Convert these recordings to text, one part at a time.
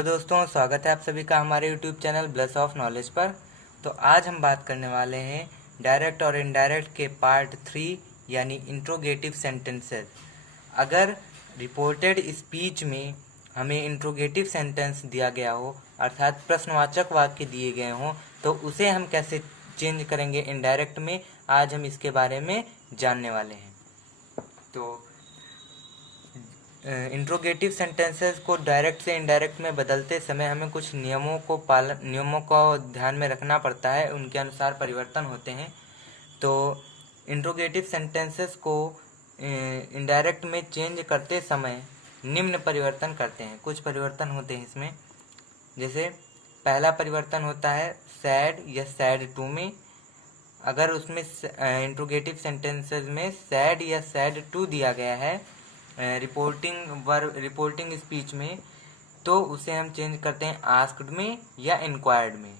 Hello दोस्तों, स्वागत है आप सभी का हमारे YouTube channel bless of knowledge पर। तो आज हम बात करने वाले हैं डायरेक्ट और इनडायरेक्ट के पार्ट 3 यानी इंट्रोगेटिव सेंटेंसेस। अगर रिपोर्टेड स्पीच में हमें इंट्रोगेटिव सेंटेंस दिया गया हो अर्थात प्रश्नवाचक वाक्य दिए गए हों तो उसे हम कैसे चेंज करेंगे इनडायरेक्ट में, आज हम इसके बारे में जानने वाले हैं। तो इंट्रोगेटिव सेंटेंसेस को डायरेक्ट से इनडायरेक्ट में बदलते समय हमें कुछ नियमों को ध्यान में रखना पड़ता है, उनके अनुसार परिवर्तन होते हैं। तो इंट्रोगेटिव सेंटेंसेस को इनडायरेक्ट में चेंज करते समय निम्न परिवर्तन करते हैं। कुछ परिवर्तन होते हैं इसमें, जैसे पहला परिवर्तन होता है सैड या सैड टू में। अगर उसमें इंट्रोगेटिव सेंटेंसेस में सैड या सैड टू दिया गया है रिपोर्टिंग स्पीच में, तो उसे हम चेंज करते हैं आस्क्ड में या इंक्वायर्ड में।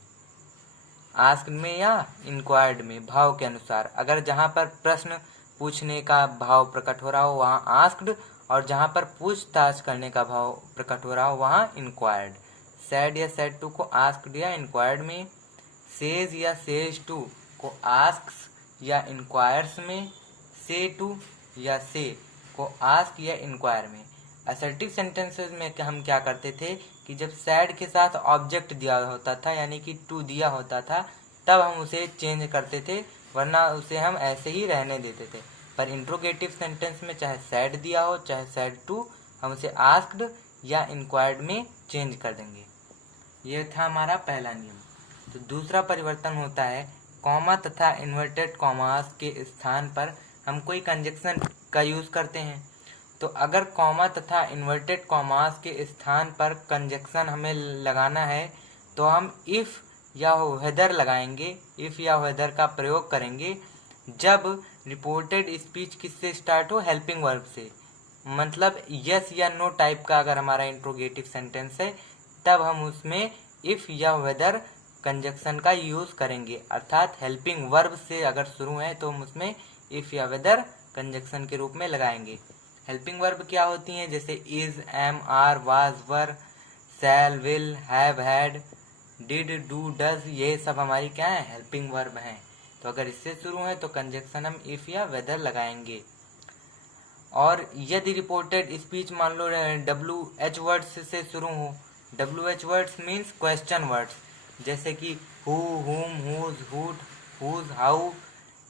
आस्क्ड में या इंक्वायर्ड में भाव के अनुसार। अगर जहाँ पर प्रश्न पूछने का भाव प्रकट हो रहा हो वहाँ आस्क्ड, और जहाँ पर पूछताछ करने का भाव प्रकट हो रहा हो वहाँ इंक्वायर्ड। सैड या सैड टू को आस्क्ड या इंक्वायर्ड में, सेज या सेज टू को आस्क्स या इंक्वायर्स में, से टू या से को आस्क या इंक्वायर में। असर्टिव सेंटेंसेस में हम क्या करते थे कि जब सैड के साथ ऑब्जेक्ट दिया होता था यानी कि टू दिया होता था तब हम उसे चेंज करते थे, वरना उसे हम ऐसे ही रहने देते थे। पर इंट्रोगेटिव सेंटेंस में चाहे सैड दिया हो चाहे सैड टू, हम उसे आस्क्ड या इंक्वायर्ड में चेंज कर देंगे। यह था हमारा पहला नियम। तो दूसरा परिवर्तन होता है कॉमा तथा इन्वर्टेड कॉमास के स्थान पर हम कोई कंजक्शन का यूज करते हैं। तो अगर कॉमा तथा इन्वर्टेड कॉमास के स्थान पर कंजक्शन हमें लगाना है तो हम इफ या वेदर लगाएंगे। इफ या वेदर का प्रयोग करेंगे जब रिपोर्टेड स्पीच किससे स्टार्ट हो, हेल्पिंग वर्ब से। मतलब यस या नो टाइप का अगर हमारा इंट्रोगेटिव सेंटेंस है तब हम उसमें इफ या वेदर कंजक्शन का यूज करेंगे, अर्थात हेल्पिंग वर्ब से अगर शुरू है तो हम उसमें इफ या वेदर कंजक्शन के रूप में लगाएंगे। हेल्पिंग वर्ब क्या होती हैं, जैसे is, am, are, was, were, shall, will, have, had, did, do, does, ये सब हमारी क्या है, हेल्पिंग वर्ब हैं। तो अगर इससे शुरू है तो कंजक्शन हम इफ या वेदर लगाएंगे। और यदि रिपोर्टेड स्पीच मान लो WH वर्ड्स से शुरू हो, WH words means question words, जैसे कि हु, हुम, हुज, हुज, हाउ,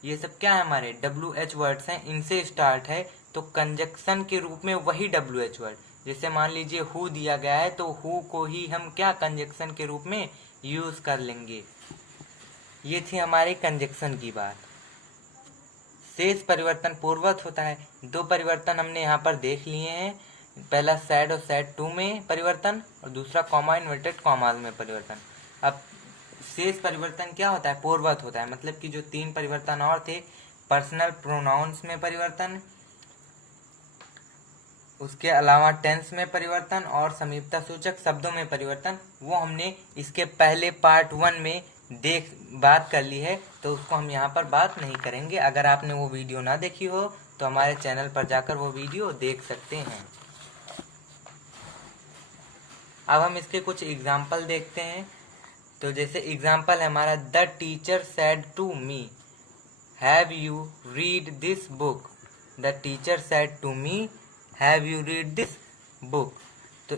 ये सब क्या है हमारे WH वर्ड्स हैं, इनसे स्टार्ट है। तो कंजक्शन के रूप में वही WH वर्ड, जैसे मान लीजिए हु दिया गया है तो हु को ही हम क्या कंजक्शन के रूप में यूज कर लेंगे। ये थी हमारी कंजक्शन की बात। शेष परिवर्तन पूर्ववत होता है। दो परिवर्तन हमने यहाँ पर देख लिए हैं, पहला सैड और सैड टू में परिवर्तन और दूसरा कॉमा इन्वर्टेड कॉमास में परिवर्तन। अब शेष परिवर्तन क्या होता है, पूर्ववत होता है। मतलब कि जो तीन परिवर्तन और थे, पर्सनल प्रोनाउंस में परिवर्तन, उसके अलावा टेंस में परिवर्तन और समीपता सूचक शब्दों में परिवर्तन, वो हमने इसके पहले पार्ट 1 में बात कर ली है, तो उसको हम यहाँ पर बात नहीं करेंगे। अगर आपने वो वीडियो ना देखी हो तो हमारे चैनल पर जाकर वो वीडियो देख सकते हैं। अब हम इसके कुछ एग्जाम्पल देखते हैं। तो जैसे एग्जाम्पल है हमारा, the teacher said to me have you read this book. The teacher said to me have you read this book. तो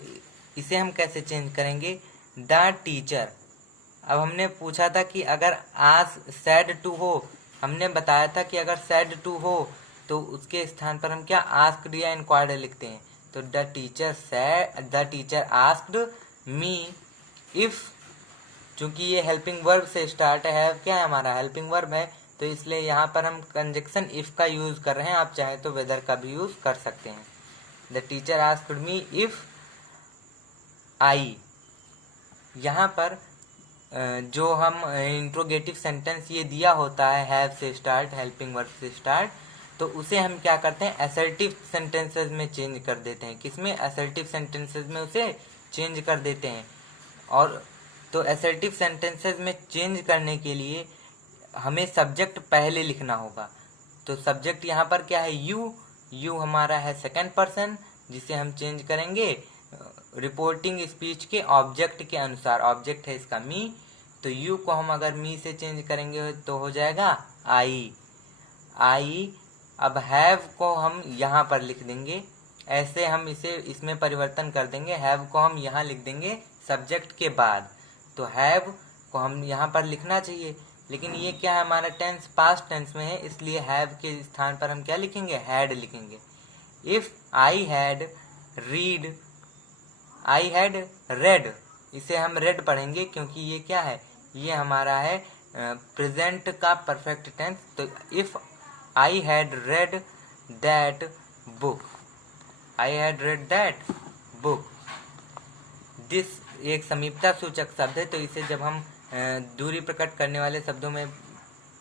इसे हम कैसे चेंज करेंगे, द टीचर। अब हमने पूछा था कि अगर आज सैड टू हो, हमने बताया था कि अगर सैड टू हो तो उसके स्थान पर हम क्या आस्क्ड या इंक्वायर्ड लिखते हैं। तो the teacher asked me if, चूंकि ये हेल्पिंग वर्ब से स्टार्ट है, क्या है हमारा हेल्पिंग वर्ब है, तो इसलिए यहाँ पर हम कंजक्शन इफ का यूज कर रहे हैं। आप चाहे तो वेदर का भी यूज कर सकते हैं। The teacher asked me if I. यहाँ पर जो हम इंट्रोगेटिव सेंटेंस ये दिया होता है हैव से स्टार्ट, हेल्पिंग वर्ब से स्टार्ट, तो उसे हम क्या करते हैं, असर्टिव सेंटेंसेस में चेंज कर देते हैं। किसमें, असर्टिव सेंटेंसेस में उसे चेंज कर देते हैं। और तो असर्टिव सेंटेंसेस में चेंज करने के लिए हमें सब्जेक्ट पहले लिखना होगा। तो सब्जेक्ट यहाँ पर क्या है, यू हमारा है सेकंड पर्सन, जिसे हम चेंज करेंगे रिपोर्टिंग स्पीच के ऑब्जेक्ट के अनुसार, ऑब्जेक्ट है इसका मी, तो यू को हम अगर मी से चेंज करेंगे तो हो जाएगा आई। अब हैव को हम यहाँ पर लिख देंगे, ऐसे हम इसे इसमें परिवर्तन कर देंगे। हैव को हम यहाँ लिख देंगे सब्जेक्ट के बाद, तो हैव को हम यहाँ पर लिखना चाहिए, लेकिन ये क्या है, हमारा टेंस पास्ट टेंस में है, इसलिए हैव के स्थान पर हम क्या लिखेंगे, हैड लिखेंगे। इफ आई हैड रेड, इसे हम रेड पढ़ेंगे क्योंकि ये क्या है, ये हमारा है प्रेजेंट का परफेक्ट टेंस। तो if I had read that book, I had read that book, this एक समीपता सूचक शब्द है, तो इसे जब हम दूरी प्रकट करने वाले शब्दों में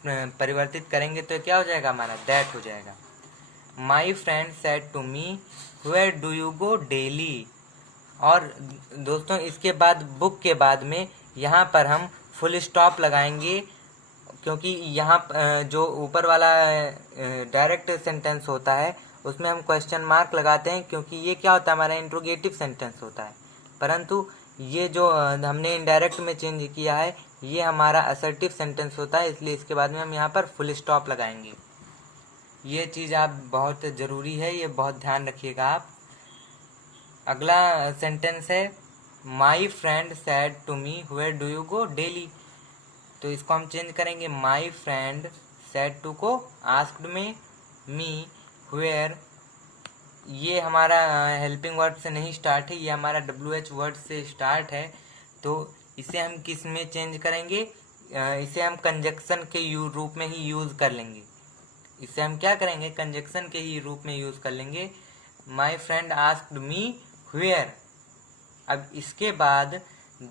परिवर्तित करेंगे तो क्या हो जाएगा, हमारा दैट हो जाएगा। My friend said to me where do you go daily. और दोस्तों इसके बाद बुक के बाद में यहाँ पर हम फुल स्टॉप लगाएंगे, क्योंकि यहाँ जो ऊपर वाला डायरेक्ट सेंटेंस होता है उसमें हम क्वेश्चन मार्क लगाते हैं, क्योंकि ये क्या होता है, हमारा इंट्रोगेटिव सेंटेंस होता है। परंतु ये जो हमने इनडायरेक्ट में चेंज किया है ये हमारा असर्टिव सेंटेंस होता है, इसलिए इसके बाद में हम यहाँ पर फुल स्टॉप लगाएंगे। ये चीज़ आप बहुत ज़रूरी है, ये बहुत ध्यान रखिएगा आप। अगला सेंटेंस है my friend said to me where do you go daily, तो इसको हम चेंज करेंगे, माई फ्रेंड सैड टू को आस्क्ड में, मी वेयर, ये हमारा हेल्पिंग वर्ड से नहीं स्टार्ट है, ये हमारा WH वर्ड से स्टार्ट है, तो इसे हम किस में चेंज करेंगे, इसे हम कंजक्शन के रूप में ही यूज़ कर लेंगे। इसे हम क्या करेंगे, कंजक्शन के ही रूप में यूज़ कर लेंगे। My friend asked me where. अब इसके बाद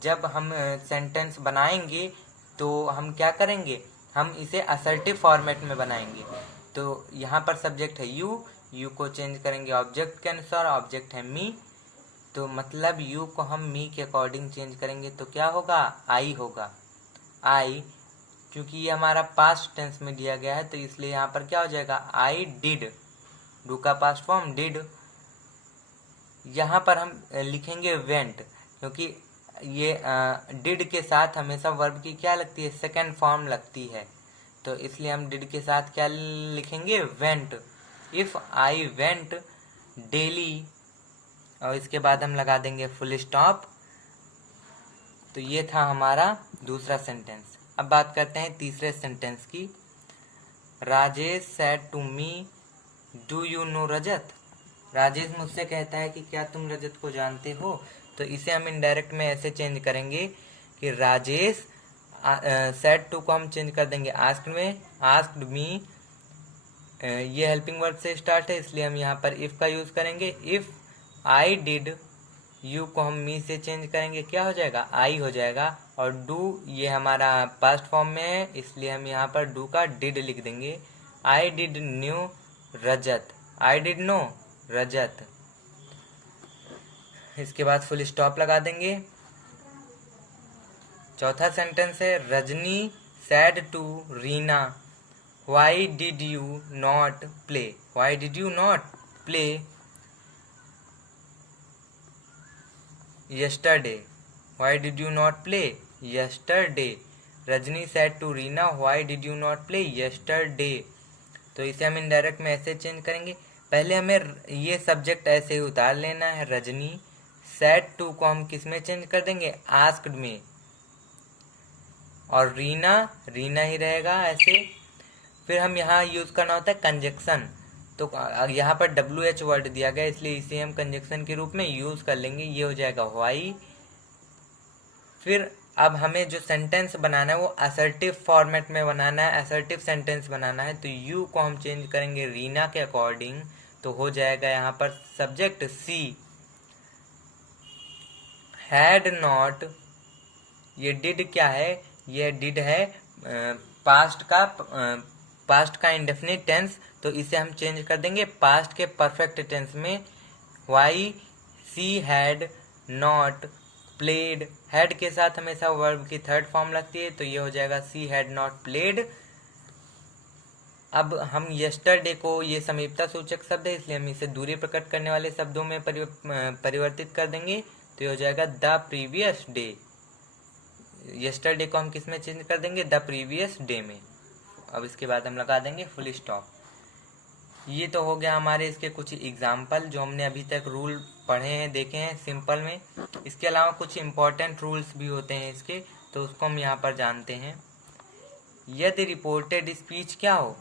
जब हम सेंटेंस बनाएंगे तो हम क्या करेंगे, हम इसे असर्टिव फॉर्मेट में बनाएंगे। तो यहाँ पर सब्जेक्ट है यू, यू को चेंज करेंगे ऑब्जेक्ट के अनुसार, ऑब्जेक्ट है मी, तो मतलब यू को हम मी के अकॉर्डिंग चेंज करेंगे तो क्या होगा, आई होगा। आई, क्योंकि ये हमारा पास्ट टेंस में दिया गया है तो इसलिए यहाँ पर क्या हो जाएगा, आई डिड, डू का पास्ट फॉर्म डिड। यहाँ पर हम लिखेंगे वेंट, क्योंकि ये डिड के साथ हमेशा वर्ब की क्या लगती है, सेकेंड फॉर्म लगती है, तो इसलिए हम डिड के साथ क्या लिखेंगे, went. If I went daily, और इसके बाद हम लगा देंगे फुल स्टॉप। तो ये था हमारा दूसरा सेंटेंस। अब बात करते हैं तीसरे सेंटेंस की। Rajesh said to me do you know Rajat. Rajesh मुझसे कहता है कि क्या तुम रजत को जानते हो, तो इसे हम इनडायरेक्ट में ऐसे चेंज करेंगे कि राजेश सेड टू को हम चेंज कर देंगे आस्क्ड में, आस्क्ड मी, ये हेल्पिंग वर्ब से स्टार्ट है इसलिए हम यहाँ पर इफ का यूज करेंगे। इफ आई डिड, यू को हम मी से चेंज करेंगे, क्या हो जाएगा, आई हो जाएगा। और डू ये हमारा पास्ट फॉर्म में है इसलिए हम यहाँ पर डू का डिड लिख देंगे। I did knew Rajat, I did no Rajat, इसके बाद फुल स्टॉप लगा देंगे। चौथा सेंटेंस है Rajni said to Reena why did you not play, why did you not play yesterday, why did you not play yesterday। Rajni said to Reena why did you not play yesterday। तो इसे हम indirect में ऐसे change करेंगे, पहले हमें ये सब्जेक्ट ऐसे ही उतार लेना है रजनी, said to को हम किस में चेंज कर देंगे, asked में, और रीना रीना ही रहेगा ऐसे। फिर हम यहाँ यूज करना होता है कंजक्शन, तो यहाँ पर WH वर्ड दिया गया इसलिए इसे हम कंजक्शन के रूप में यूज कर लेंगे, ये हो जाएगा व्हाई। फिर अब हमें जो सेंटेंस बनाना है वो असर्टिव फॉर्मेट में बनाना है, असर्टिव सेंटेंस बनाना है, तो यू को हम चेंज करेंगे रीना के अकॉर्डिंग, तो हो जाएगा यहाँ पर सब्जेक्ट सी। हैड नॉट, ये डिड क्या है, ये डिड है पास्ट का इंडेफिनिट टेंस, तो इसे हम चेंज कर देंगे पास्ट के परफेक्ट टेंस में। Why see had not played, had के साथ हमेशा वर्ब की थर्ड फॉर्म लगती है तो ये हो जाएगा सी हैड नॉट प्लेड। अब हम यस्टरडे को, ये समीपता सूचक शब्द है इसलिए हम इसे दूरी प्रकट करने वाले शब्दों में परिवर्तित कर देंगे, तो ये हो जाएगा द प्रीवियस डे। यस्टरडे को हम किस में चेंज कर देंगे, द प्रीवियस डे में। अब इसके बाद हम लगा देंगे फुल स्टॉप। ये तो हो गया हमारे इसके कुछ एग्जाम्पल जो हमने अभी तक रूल पढ़े हैं, देखे हैं सिंपल में। इसके अलावा कुछ इम्पोर्टेंट रूल्स भी होते हैं इसके, तो उसको हम यहाँ पर जानते हैं। यदि रिपोर्टेड स्पीच क्या हो,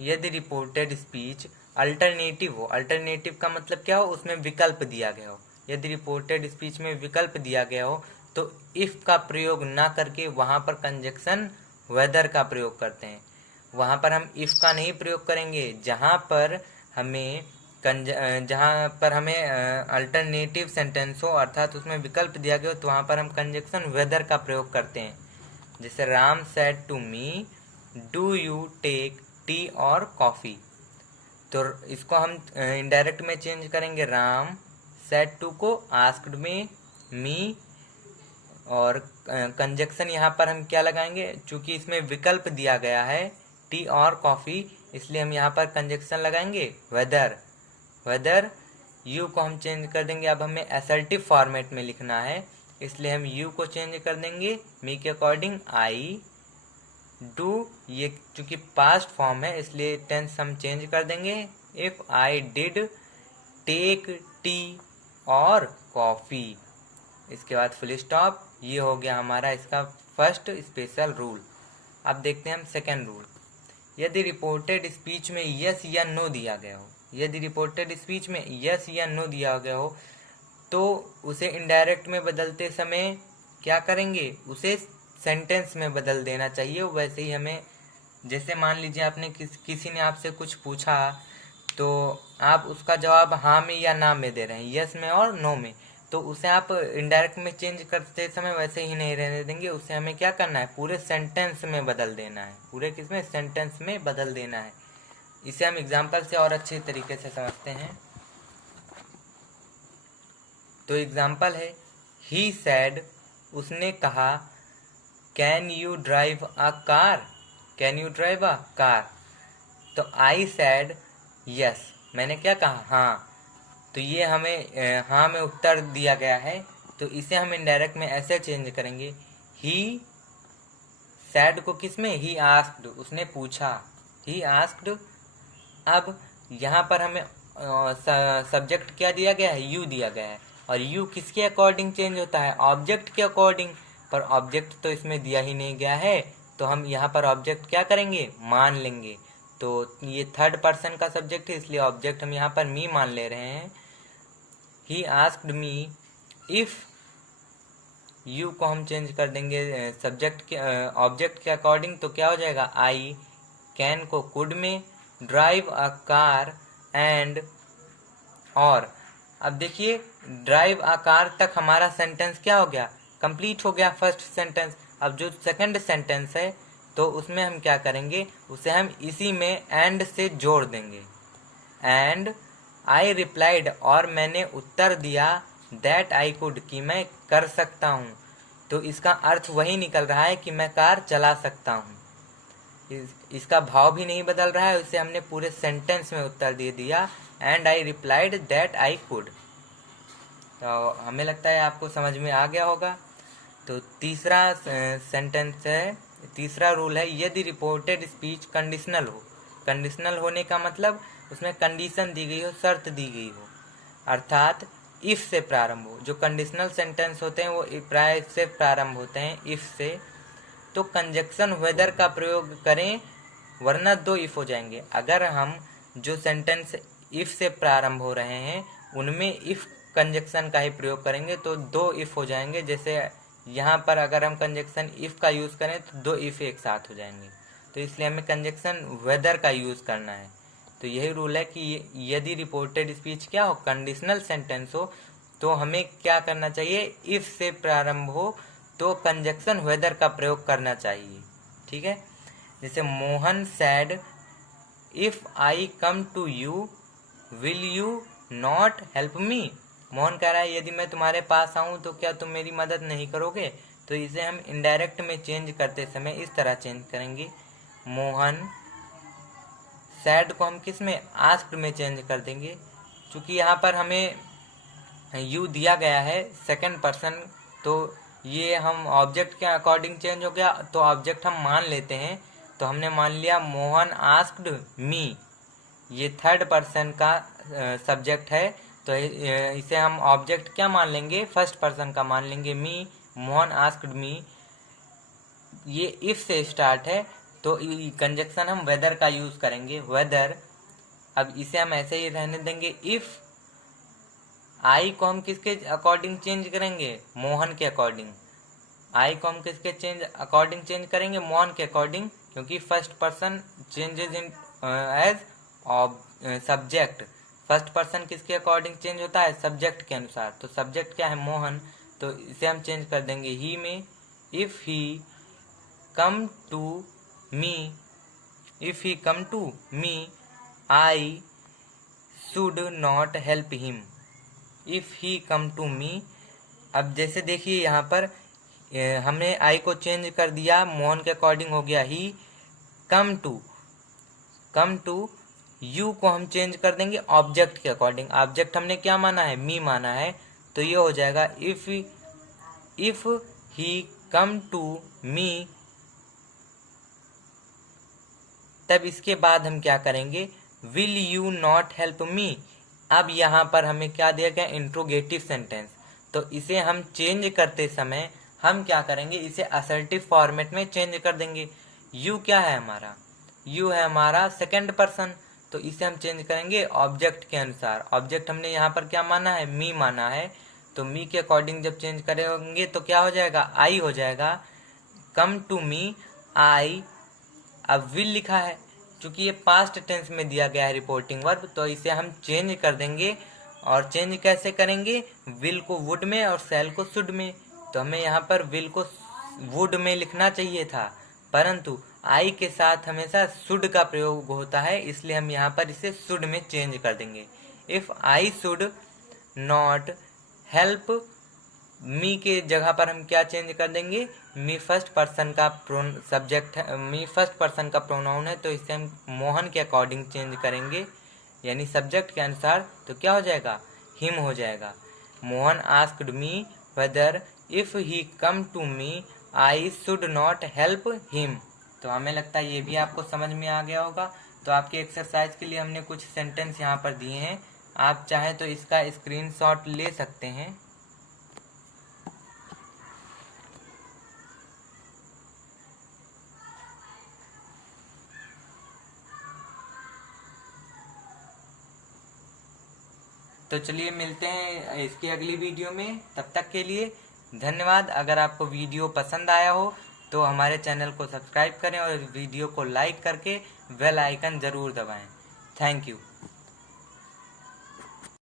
यदि रिपोर्टेड स्पीच अल्टरनेटिव हो, अल्टरनेटिव का मतलब क्या हो, उसमें विकल्प दिया गया हो। यदि रिपोर्टेड स्पीच में विकल्प दिया गया हो तो इफ का प्रयोग ना करके वहां पर कंजक्शन वेदर का प्रयोग करते हैं। वहां पर हम इफ का नहीं प्रयोग करेंगे, जहां पर हमें अल्टरनेटिव सेंटेंस हो अर्थात उसमें विकल्प दिया गया हो, तो वहां पर हम कंजक्शन वेदर का प्रयोग करते हैं। जैसे Ram said to me do you take tea और कॉफी, तो इसको हम इनडायरेक्ट में चेंज करेंगे, राम सेड टू को आस्क्ड में मी, और कंजक्शन यहाँ पर हम क्या लगाएंगे, चूंकि इसमें विकल्प दिया गया है टी और कॉफी, इसलिए हम यहाँ पर कंजक्शन लगाएंगे वेदर। वेदर यू को हम चेंज कर देंगे, अब हमें असर्टिव फॉर्मेट में लिखना है, इसलिए हम यू को चेंज कर देंगे मी के अकॉर्डिंग आई डू। ये चूंकि पास्ट फॉर्म है इसलिए टेंस हम चेंज कर देंगे, if I did take tea और कॉफी। इसके बाद फुल स्टॉप। ये हो गया हमारा इसका फर्स्ट स्पेशल रूल। अब देखते हैं हम सेकेंड रूल। यदि रिपोर्टेड स्पीच में यस या नो दिया गया हो, यदि रिपोर्टेड स्पीच में यस या नो दिया गया हो तो उसे इनडायरेक्ट में बदलते समय क्या करेंगे, उसे सेंटेंस में बदल देना चाहिए। वैसे ही हमें, जैसे मान लीजिए आपने किसी ने आपसे कुछ पूछा तो आप उसका जवाब हाँ में या ना में दे रहे हैं, यस में और नो में, तो उसे आप इनडायरेक्ट में चेंज करते समय वैसे ही नहीं रहने देंगे, उसे हमें क्या करना है, पूरे सेंटेंस में बदल देना है, पूरे किसमें, सेंटेंस में बदल देना है। इसे हम एग्जाम्पल से और अच्छे तरीके से समझते हैं। तो एग्जाम्पल है, ही सैड, उसने कहा, can you drive a car, can you drive a car, तो आई सैड यस, मैंने क्या कहा, हाँ, तो ये हमें हाँ में उत्तर दिया गया है, तो इसे हम इनडायरेक्ट में ऐसे चेंज करेंगे, ही सैड को किस में, ही आस्क्ड, उसने पूछा, ही आस्क्ड। अब यहाँ पर हमें सब्जेक्ट क्या दिया गया है, यू दिया गया है, और यू किसके अकॉर्डिंग चेंज होता है, ऑब्जेक्ट के अकॉर्डिंग, पर ऑब्जेक्ट तो इसमें दिया ही नहीं गया है, तो हम यहाँ पर ऑब्जेक्ट क्या करेंगे, मान लेंगे। तो ये थर्ड पर्सन का सब्जेक्ट है इसलिए ऑब्जेक्ट हम यहाँ पर मी मान ले रहे हैं। He asked me if, you को हम चेंज कर देंगे सब्जेक्ट के ऑब्जेक्ट के अकॉर्डिंग, तो क्या हो जाएगा, आई कैन को कुड में, ड्राइव अ कार एंड और। अब देखिए ड्राइव अ कार तक हमारा सेंटेंस क्या हो गया, कंप्लीट हो गया फर्स्ट सेंटेंस। अब जो सेकंड सेंटेंस है तो उसमें हम क्या करेंगे, उसे हम इसी में एंड से जोड़ देंगे, एंड आई रिप्लाइड, और मैंने उत्तर दिया, दैट आई कुड, कि मैं कर सकता हूँ। तो इसका अर्थ वही निकल रहा है कि मैं कार चला सकता हूँ। इसका भाव भी नहीं बदल रहा है, उसे हमने पूरे सेंटेंस में उत्तर दे दिया, and I replied that I could. तो हमें लगता है आपको समझ में आ गया होगा। तो तीसरा सेंटेंस है, तीसरा रूल है, यदि रिपोर्टेड स्पीच कंडीशनल हो। कंडीशनल होने का मतलब उसमें कंडीशन दी गई हो, शर्त दी गई हो, अर्थात इफ से प्रारंभ हो। जो कंडीशनल सेंटेंस होते हैं वो प्राय से प्रारंभ होते हैं, इफ से, तो कंजक्शन वेदर का प्रयोग करें, वरना दो इफ हो जाएंगे। अगर हम जो सेंटेंस इफ से प्रारंभ हो रहे हैं उनमें इफ कंजक्शन का ही प्रयोग करेंगे तो दो इफ हो जाएंगे। जैसे यहाँ पर अगर हम कंजक्शन इफ का यूज करें तो दो इफ एक साथ हो जाएंगे, तो इसलिए हमें कंजक्शन वेदर का यूज करना है। तो यही रूल है कि यदि रिपोर्टेड स्पीच क्या हो, कंडीशनल सेंटेंस हो, तो हमें क्या करना चाहिए, इफ से प्रारंभ हो तो कंजक्शन वेदर का प्रयोग करना चाहिए। ठीक है, जैसे Mohan said, if I come to you will you not help me. Mohan कह रहा है यदि मैं तुम्हारे पास आऊं तो क्या तुम मेरी मदद नहीं करोगे। तो इसे हम इनडायरेक्ट में चेंज करते समय इस तरह चेंज करेंगे, मोहन सैड को हम किस में, आस्क्ड में चेंज कर देंगे। क्योंकि यहाँ पर हमें यू दिया गया है सेकंड पर्सन, तो ये हम ऑब्जेक्ट के अकॉर्डिंग चेंज हो गया, तो ऑब्जेक्ट हम मान लेते हैं। तो हमने मान लिया मोहन आस्क्ड मी, ये थर्ड पर्सन का सब्जेक्ट है, तो इसे हम ऑब्जेक्ट क्या मान लेंगे, फर्स्ट पर्सन का मान लेंगे, मी। मोहन आस्क्ड मी, ये इफ से स्टार्ट है, तो कंजक्शन हम वेदर का यूज करेंगे, वेदर। अब इसे हम ऐसे ही रहने देंगे। इफ आई को हम किसके अकॉर्डिंग चेंज करेंगे, मोहन के अकॉर्डिंग। आई को हम किसके अकॉर्डिंग चेंज करेंगे, मोहन के अकॉर्डिंग, क्योंकि first person changes in as subject. First person किसके अकॉर्डिंग चेंज होता है, सब्जेक्ट के अनुसार। तो सब्जेक्ट क्या है, मोहन, तो इसे हम चेंज कर देंगे ही में। If he come to me, if he come to me I should not help him. If he come to me, अब जैसे देखिए यहाँ पर हमने आई को चेंज कर दिया, मोहन के अकॉर्डिंग हो गया ही। कम टू यू को हम चेंज कर देंगे ऑब्जेक्ट के अकॉर्डिंग। ऑब्जेक्ट हमने क्या माना है, मी माना है, तो ये हो जाएगा इफ ही कम टू मी। तब इसके बाद हम क्या करेंगे, विल यू नॉट हेल्प मी। अब यहाँ पर हमें क्या दिया गया, इंट्रोगेटिव सेंटेंस, तो इसे हम चेंज करते समय हम क्या करेंगे, इसे असर्टिव फॉर्मेट में चेंज कर देंगे। यू क्या है हमारा, यू है हमारा सेकंड पर्सन, तो इसे हम चेंज करेंगे ऑब्जेक्ट के अनुसार। ऑब्जेक्ट हमने यहाँ पर क्या माना है, मी माना है, तो मी के अकॉर्डिंग जब चेंज करेंगे तो क्या हो जाएगा, आई हो जाएगा। कम टू मी आई, अब विल लिखा है, क्योंकि ये पास्ट टेंस में दिया गया है रिपोर्टिंग वर्ब, तो इसे हम चेंज कर देंगे। और चेंज कैसे करेंगे, विल को वुड में और शैल को शुड में। तो हमें यहाँ पर विल को वुड में लिखना चाहिए था, परंतु आई के साथ हमेशा शुड का प्रयोग होता है, इसलिए हम यहाँ पर इसे शुड में चेंज कर देंगे। If I should not help मी के जगह पर हम क्या चेंज कर देंगे, मी फर्स्ट पर्सन का सब्जेक्ट है, मी फर्स्ट पर्सन का प्रोनाउन है, तो इसे हम मोहन के अकॉर्डिंग चेंज करेंगे, यानी सब्जेक्ट के अनुसार। तो क्या हो जाएगा, हिम हो जाएगा। Mohan asked me whether if he come to me I should not help him. तो हमें लगता है ये भी आपको समझ में आ गया होगा। तो आपके एक्सरसाइज के लिए हमने कुछ सेंटेंस यहाँ पर दिए हैं, आप चाहें तो इसका स्क्रीनशॉट ले सकते हैं। तो चलिए मिलते हैं इसकी अगली वीडियो में, तब तक के लिए धन्यवाद। अगर आपको वीडियो पसंद आया हो तो हमारे चैनल को सब्सक्राइब करें और वीडियो को लाइक करके बेल आइकन ज़रूर दबाएं। Thank you.